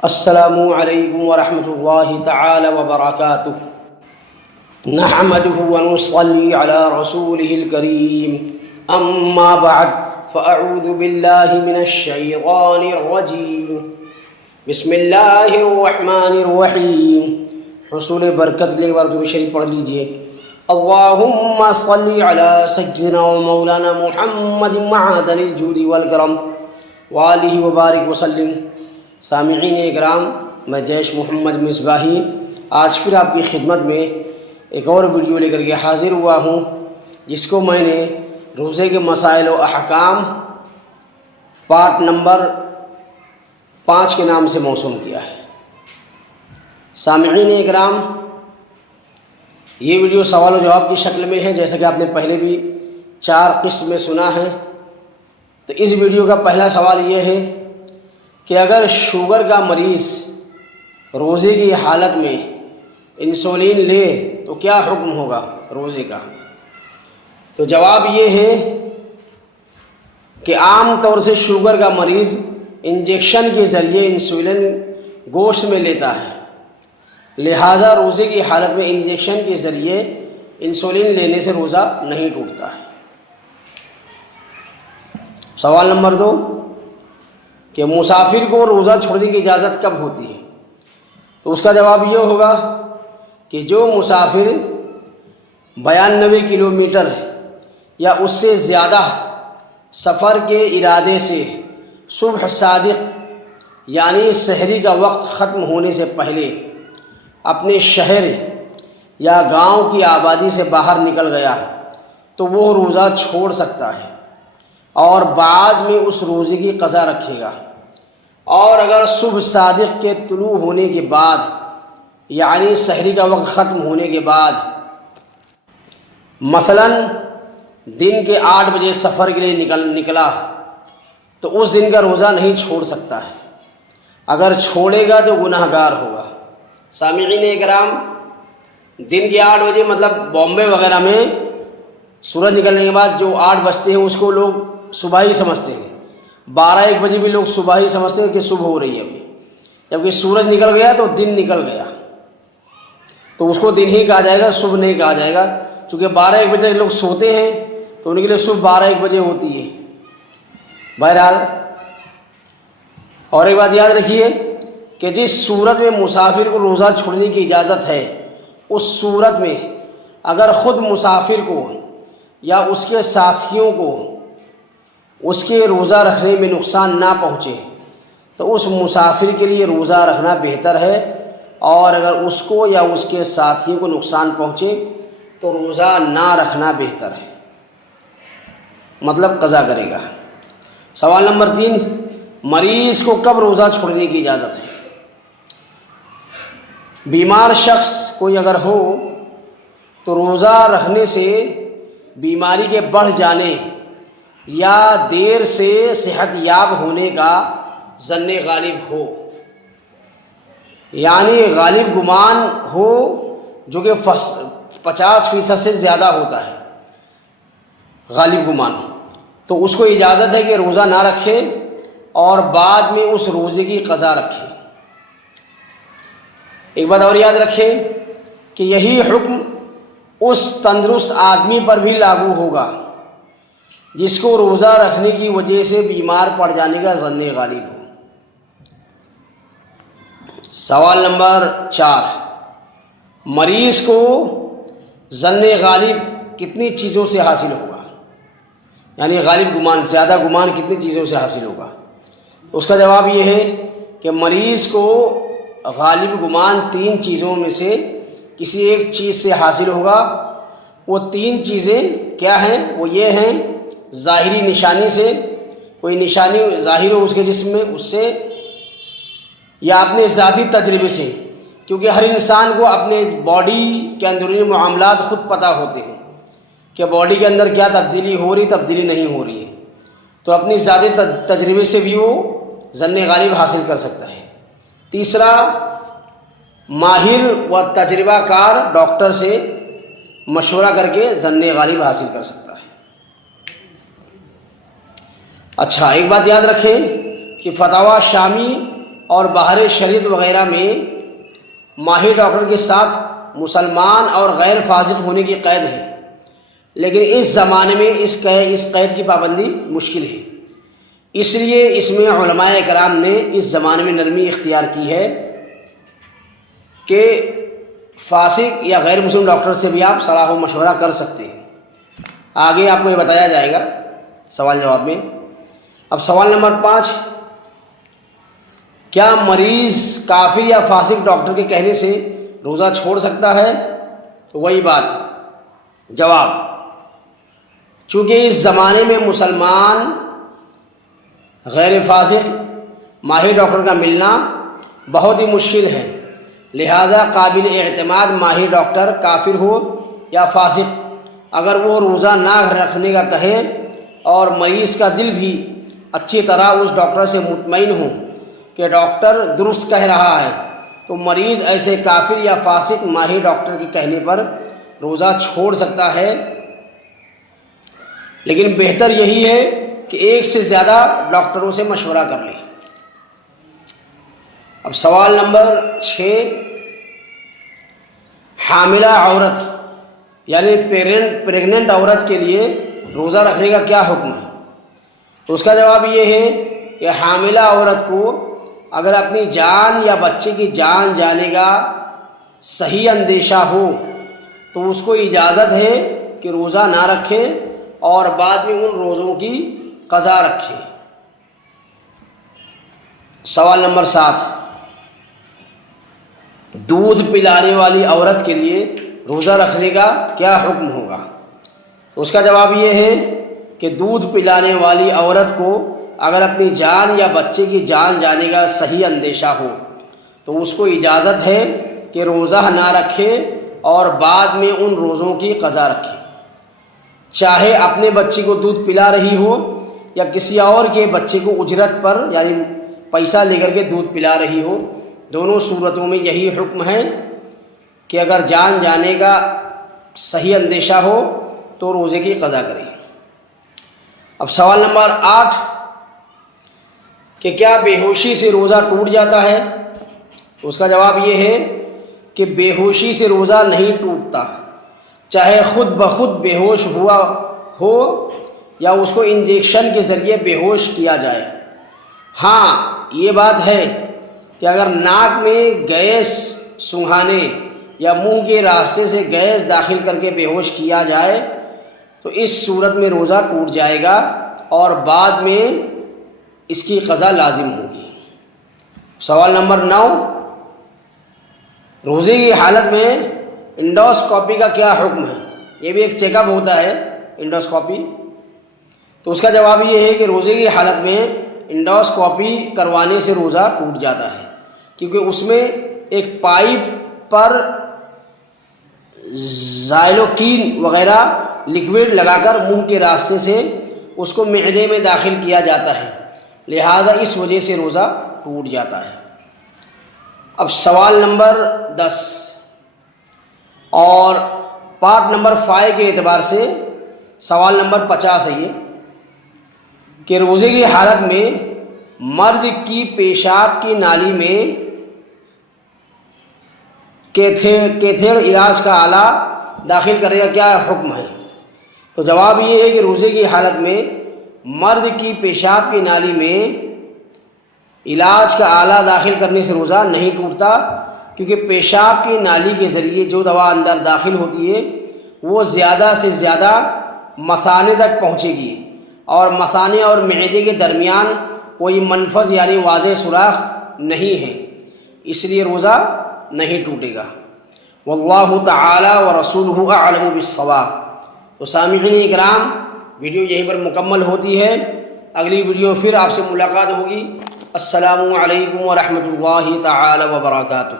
السلام علیکم ورحمۃ اللہ تعالی وبرکاتہ نحمده ونصلي على رسوله الكريم اما بعد فاعوذ بالله من الشیطان الرجیم بسم اللہ الرحمن الرحیم. حصول برکت لے بار درود شریف پڑھ لیجئے. اللہم صلی علی سیدنا و مولانا محمد معدن الجود والکرم وآلہ وبارک وسلم. سامعین اکرام، میں جیش محمد مصباحی آج پھر آپ کی خدمت میں ایک اور ویڈیو لے کر کے حاضر ہوا ہوں، جس کو میں نے روزے کے مسائل و احکام پارٹ نمبر 5 کے نام سے موسوم کیا ہے. سامعین اکرام، یہ ویڈیو سوال و جواب کی شکل میں ہے، جیسا کہ آپ نے پہلے بھی 4 قسط میں سنا ہے. تو اس ویڈیو کا پہلا سوال یہ ہے کہ اگر شوگر کا مریض روزے کی حالت میں انسولین لے تو کیا حکم ہوگا روزے کا؟ تو جواب یہ ہے کہ عام طور سے شوگر کا مریض انجیکشن کے ذریعے انسولین گوشت میں لیتا ہے، لہٰذا روزے کی حالت میں انجیکشن کے ذریعے انسولین لینے سے روزہ نہیں ٹوٹتا ہے. سوال نمبر 2 کہ مسافر کو روزہ چھوڑنے کی اجازت کب ہوتی ہے؟ تو اس کا جواب یہ ہوگا کہ جو مسافر 92 کلومیٹر یا اس سے زیادہ سفر کے ارادے سے صبح صادق یعنی سحری کا وقت ختم ہونے سے پہلے اپنے شہر یا گاؤں کی آبادی سے باہر نکل گیا تو وہ روزہ چھوڑ سکتا ہے اور بعد میں اس روزے کی قضا رکھے گا. اور اگر صبح صادق کے طلوع ہونے کے بعد یعنی سحری کا وقت ختم ہونے کے بعد مثلاً دن کے 8 بجے سفر کے لیے نکلا تو اس دن کا روزہ نہیں چھوڑ سکتا ہے. اگر چھوڑے گا تو گناہ گار ہوگا. سامعین اکرام، دن کے 8 بجے مطلب بامبے وغیرہ میں سورج نکلنے کے بعد جو 8 بجتے ہیں اس کو لوگ صبح ہی سمجھتے ہیں. 12-1 بجے بھی لوگ صبح ہی سمجھتے ہیں کہ صبح ہو رہی ہے ابھی، جبکہ سورج نکل گیا تو دن نکل گیا، تو اس کو دن ہی کہا جائے گا، صبح نہیں کہا جائے گا. چونکہ 12-1 بجے لوگ سوتے ہیں تو ان کے لیے صبح 12-1 بجے ہوتی ہے. بہرحال، اور ایک بات یاد رکھیے کہ جس صورت میں مسافر کو روزہ چھوڑنے کی اجازت ہے، اس صورت میں اگر خود مسافر کو یا اس کے ساتھیوں کو اس کے روزہ رکھنے میں نقصان نہ پہنچے تو اس مسافر کے لیے روزہ رکھنا بہتر ہے، اور اگر اس کو یا اس کے ساتھیوں کو نقصان پہنچے تو روزہ نہ رکھنا بہتر ہے، مطلب قضا کرے گا. سوال نمبر 3 مریض کو کب روزہ چھوڑنے کی اجازت ہے؟ بیمار شخص کوئی اگر ہو تو روزہ رکھنے سے بیماری کے بڑھ جانے یا دیر سے صحت یاب ہونے کا ظن غالب ہو، یعنی غالب گمان ہو جو کہ 50% سے زیادہ ہوتا ہے غالب گمان، تو اس کو اجازت ہے کہ روزہ نہ رکھے اور بعد میں اس روزے کی قضا رکھے. ایک بات اور یاد رکھیں کہ یہی حکم اس تندرست آدمی پر بھی لاگو ہوگا جس کو روزہ رکھنے کی وجہ سے بیمار پڑ جانے کا ظن غالب ہو. سوال نمبر 4 مریض کو ظن غالب کتنی چیزوں سے حاصل ہوگا؟ یعنی غالب گمان، زیادہ گمان کتنی چیزوں سے حاصل ہوگا؟ اس کا جواب یہ ہے کہ مریض کو غالب گمان 3 چیزوں میں سے کسی ایک چیز سے حاصل ہوگا. وہ 3 چیزیں کیا ہیں؟ وہ یہ ہیں: ظاہری نشانی سے، کوئی نشانی ظاہر ہو اس کے جسم میں، اس سے، یا اپنے ذاتی تجربے سے، کیونکہ ہر انسان کو اپنے باڈی کے اندرونی معاملات خود پتہ ہوتے ہیں کہ باڈی کے اندر کیا تبدیلی ہو رہی، تبدیلی نہیں ہو رہی ہے، تو اپنی ذاتی تجربے سے بھی وہ ظن غالب حاصل کر سکتا ہے. تیسرا، ماہر و تجربہ کار ڈاکٹر سے مشورہ کر کے ظن غالب حاصل کر سکتا ہے. اچھا، ایک بات یاد رکھیں کہ فتاوی شامی اور بہر شریعت وغیرہ میں ماہر ڈاکٹر کے ساتھ مسلمان اور غیر فاسق ہونے کی قید ہے، لیکن اس زمانے میں اس قید کی پابندی مشکل ہے۔ اس لیے اس میں علماء کرام نے اس زمانے میں نرمی اختیار کی ہے کہ فاسق یا غیر مسلم ڈاکٹر سے بھی آپ صلاح و مشورہ کر سکتے ہیں۔ آگے آپ کو یہ بتایا جائے گا سوال جواب میں۔ اب سوال نمبر 5، کیا مریض کافر یا فاسق ڈاکٹر کے کہنے سے روزہ چھوڑ سکتا ہے؟ تو وہی بات، جواب، چونکہ اس زمانے میں مسلمان غیر فاسق ماہر ڈاکٹر کا ملنا بہت ہی مشکل ہے، لہذا قابل اعتماد ماہر ڈاکٹر کافر ہو یا فاسق، اگر وہ روزہ نہ رکھنے کا کہے اور مریض کا دل بھی اچھی طرح اس ڈاکٹر سے مطمئن ہو کہ ڈاکٹر درست کہہ رہا ہے، تو مریض ایسے کافر یا فاسق ماہر ڈاکٹر کے کہنے پر روزہ چھوڑ سکتا ہے، لیکن بہتر یہی ہے کہ ایک سے زیادہ ڈاکٹروں سے مشورہ کر لیں۔ اب سوال نمبر 6، حاملہ عورت یعنی پریگننٹ عورت کے لیے روزہ رکھنے کا کیا حکم ہے؟ تو اس کا جواب یہ ہے کہ حاملہ عورت کو اگر اپنی جان یا بچے کی جان جانے کا صحیح اندیشہ ہو تو اس کو اجازت ہے کہ روزہ نہ رکھے اور بعد میں ان روزوں کی قضا رکھے۔ سوال نمبر 7، دودھ پلانے والی عورت کے لیے روزہ رکھنے کا کیا حکم ہوگا؟ تو اس کا جواب یہ ہے کہ دودھ پلانے والی عورت کو اگر اپنی جان یا بچے کی جان جانے کا صحیح اندیشہ ہو تو اس کو اجازت ہے کہ روزہ نہ رکھے اور بعد میں ان روزوں کی قضا رکھے، چاہے اپنے بچے کو دودھ پلا رہی ہو یا کسی اور کے بچے کو اجرت پر یعنی پیسہ لے کر کے دودھ پلا رہی ہو۔ دونوں صورتوں میں یہی حکم ہے کہ اگر جان جانے کا صحیح اندیشہ ہو تو روزے کی قضا کرے۔ اب سوال نمبر 8، کہ کیا بے ہوشی سے روزہ ٹوٹ جاتا ہے؟ تو اس کا جواب یہ ہے کہ بے ہوشی سے روزہ نہیں ٹوٹتا، چاہے خود بخود بے ہوش ہوا ہو یا اس کو انجیکشن کے ذریعے بے ہوش کیا جائے۔ ہاں یہ بات ہے کہ اگر ناک میں گیس سنگھانے یا منہ کے راستے سے گیس داخل کر کے بے ہوش کیا جائے تو اس صورت میں روزہ ٹوٹ جائے گا اور بعد میں اس کی قضا لازم ہوگی۔ سوال نمبر 9، روزے کی حالت میں انڈوسکوپی کا کیا حکم ہے؟ یہ بھی ایک چیک اپ ہوتا ہے انڈوسکوپی۔ تو اس کا جواب یہ ہے کہ روزے کی حالت میں انڈوسکوپی کروانے سے روزہ ٹوٹ جاتا ہے، کیونکہ اس میں ایک پائپ پر زائلوکین وغیرہ لکوڈ لگا کر منہ کے راستے سے اس کو معدے میں داخل کیا جاتا ہے، لہٰذا اس وجہ سے روزہ ٹوٹ جاتا ہے۔ اب سوال نمبر 10 اور پارٹ نمبر 5 کے اعتبار سے سوال نمبر 50 ہے یہ کہ روزے کی حالت میں مرد کی پیشاب کی نالی میں کیتھیڈ علاج کا آلہ داخل کرنے کا کیا حکم ہے؟ تو جواب یہ ہے کہ روزے کی حالت میں مرد کی پیشاب کی نالی میں علاج کا آلہ داخل کرنے سے روزہ نہیں ٹوٹتا، کیونکہ پیشاب کی نالی کے ذریعے جو دوا اندر داخل ہوتی ہے وہ زیادہ سے زیادہ مثانے تک پہنچے گی، اور مثانے اور معدے کے درمیان کوئی منفذ یعنی واضح سوراخ نہیں ہے، اس لیے روزہ نہیں ٹوٹے گا۔ واللہ تعالی ورسولہ اعلم بالصواب۔ تو سامعین اکرام، ویڈیو یہیں پر مکمل ہوتی ہے، اگلی ویڈیو پھر آپ سے ملاقات ہوگی۔ السلام علیکم ورحمۃ اللہ تعالی وبرکاتہ۔